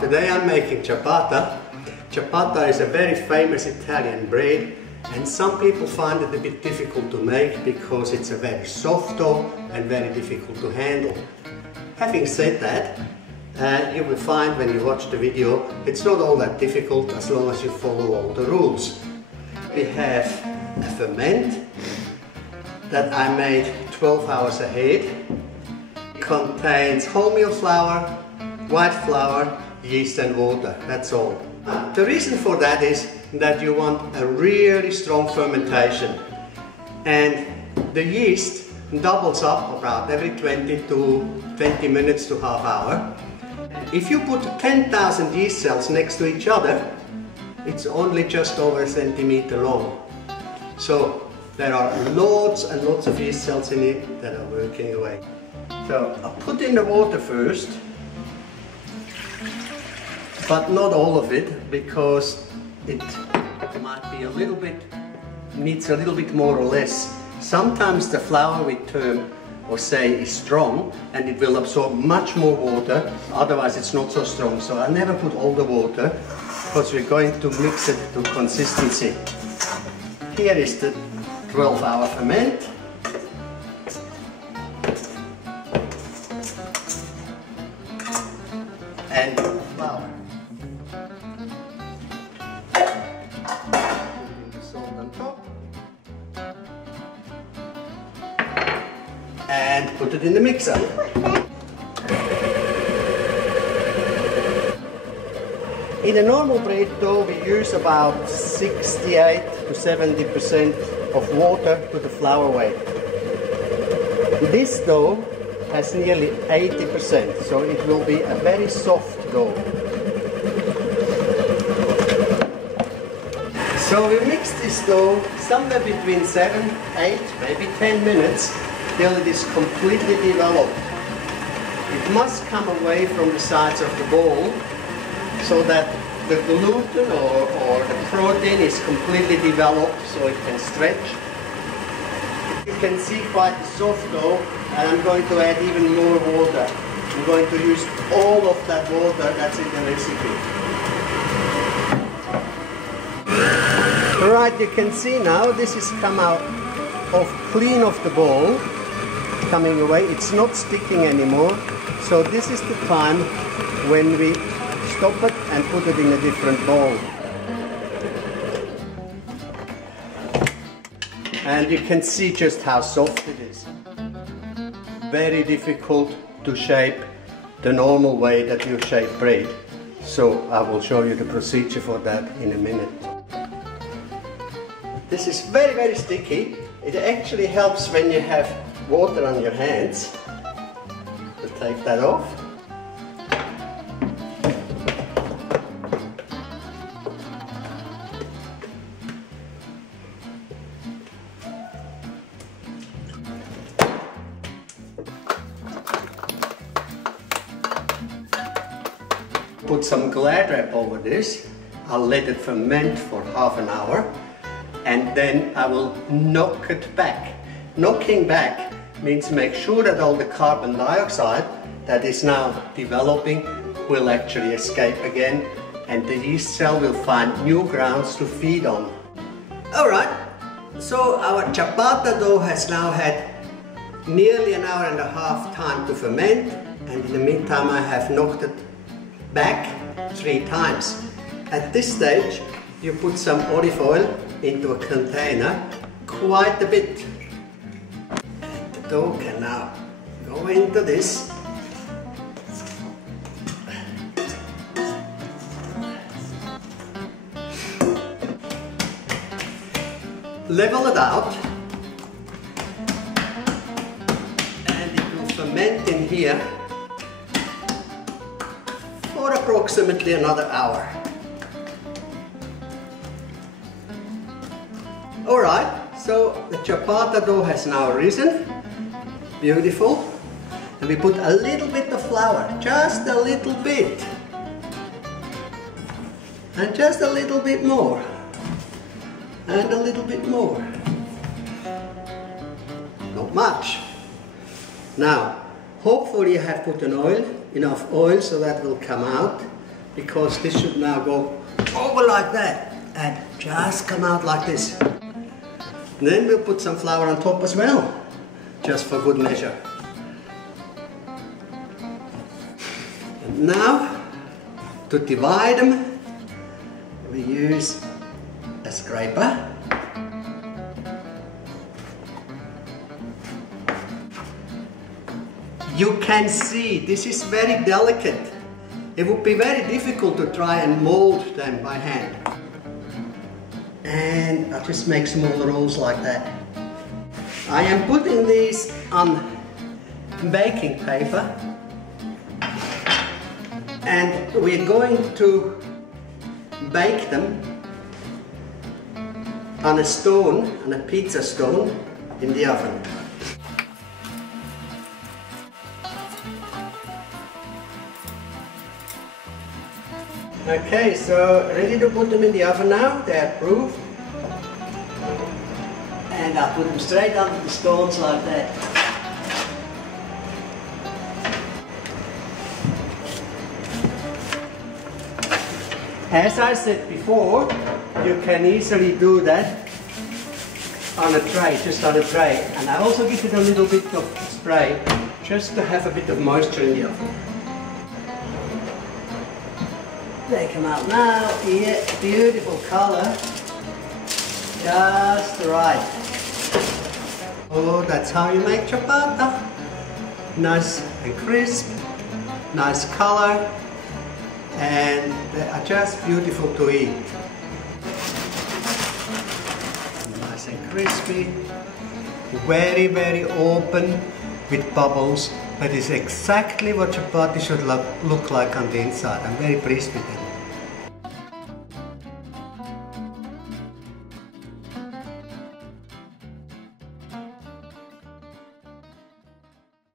Today I'm making ciabatta. Ciabatta is a very famous Italian bread, and some people find it a bit difficult to make because it's a very soft dough and very difficult to handle. Having said that, you will find when you watch the video it's not all that difficult as long as you follow all the rules. We have a ferment that I made 12 hours ahead. It contains wholemeal flour, white flour, yeast and water, that's all. The reason for that is that you want a really strong fermentation, and the yeast doubles up about every 20 minutes to half hour. If you put 10,000 yeast cells next to each other, it's only just over a centimeter long. So there are lots and lots of yeast cells in it that are working away. So I put in the water first, but not all of it, because it might be a little bit, needs a little bit more or less. Sometimes the flour we term or say is strong and it will absorb much more water, otherwise it's not so strong. So I never put all the water because we're going to mix it to consistency. Here is the 12-hour ferment. And flour. And put it in the mixer. In a normal bread dough we use about 68 to 70% of water to the flour weight. This dough has nearly 80%, so it will be a very soft dough. So we mix this dough somewhere between 7, 8, maybe 10 minutes till it is completely developed. It must come away from the sides of the bowl so that the gluten or the protein is completely developed so it can stretch. You can see quite a soft dough, and I'm going to add even more water. I'm going to use all of that water that's in the recipe. Right, you can see now this is come out clean off the bowl, coming away. It's not sticking anymore. So this is the time when we stop it and put it in a different bowl. And you can see just how soft it is. Very difficult to shape the normal way that you shape bread. So I will show you the procedure for that in a minute. This is very, very sticky. It actually helps when you have water on your hands to take that off. Put some Glad wrap over this. I'll let it ferment for half an hour and then I will knock it back. Knocking back means make sure that all the carbon dioxide that is now developing will actually escape again and the yeast cell will find new grounds to feed on. Alright, so our ciabatta dough has now had nearly an hour and a half time to ferment, and in the meantime I have knocked it back 3 times. At this stage you put some olive oil into a container, quite a bit. And the dough can now go into this. Level it out and it will ferment in here for approximately another hour. Alright, so the ciabatta dough has now risen, beautiful, and we put a little bit of flour, just a little bit. And just a little bit more. And a little bit more. Not much. Now, hopefully you have put enough oil so that will come out, because this should now go over like that and just come out like this. And then we'll put some flour on top as well, just for good measure. And now, to divide them, we use a scraper. You can see this is very delicate. It would be very difficult to try and mold them by hand. And I'll just make small rolls like that. I am putting these on baking paper, and we're going to bake them on a stone, on a pizza stone, in the oven. Okay, so ready to put them in the oven now. They're proof. And I'll put them straight onto the stones like that. As I said before, you can easily do that on a tray, just on a tray. And I also give it a little bit of spray, just to have a bit of moisture in the oven. They come out now, yeah, beautiful colour, just right. Oh, that's how you make ciabatta. Nice and crisp, nice colour, and they are just beautiful to eat. Nice and crispy, very, very open with bubbles. That is exactly what ciabatta should look like on the inside. I'm very pleased with it.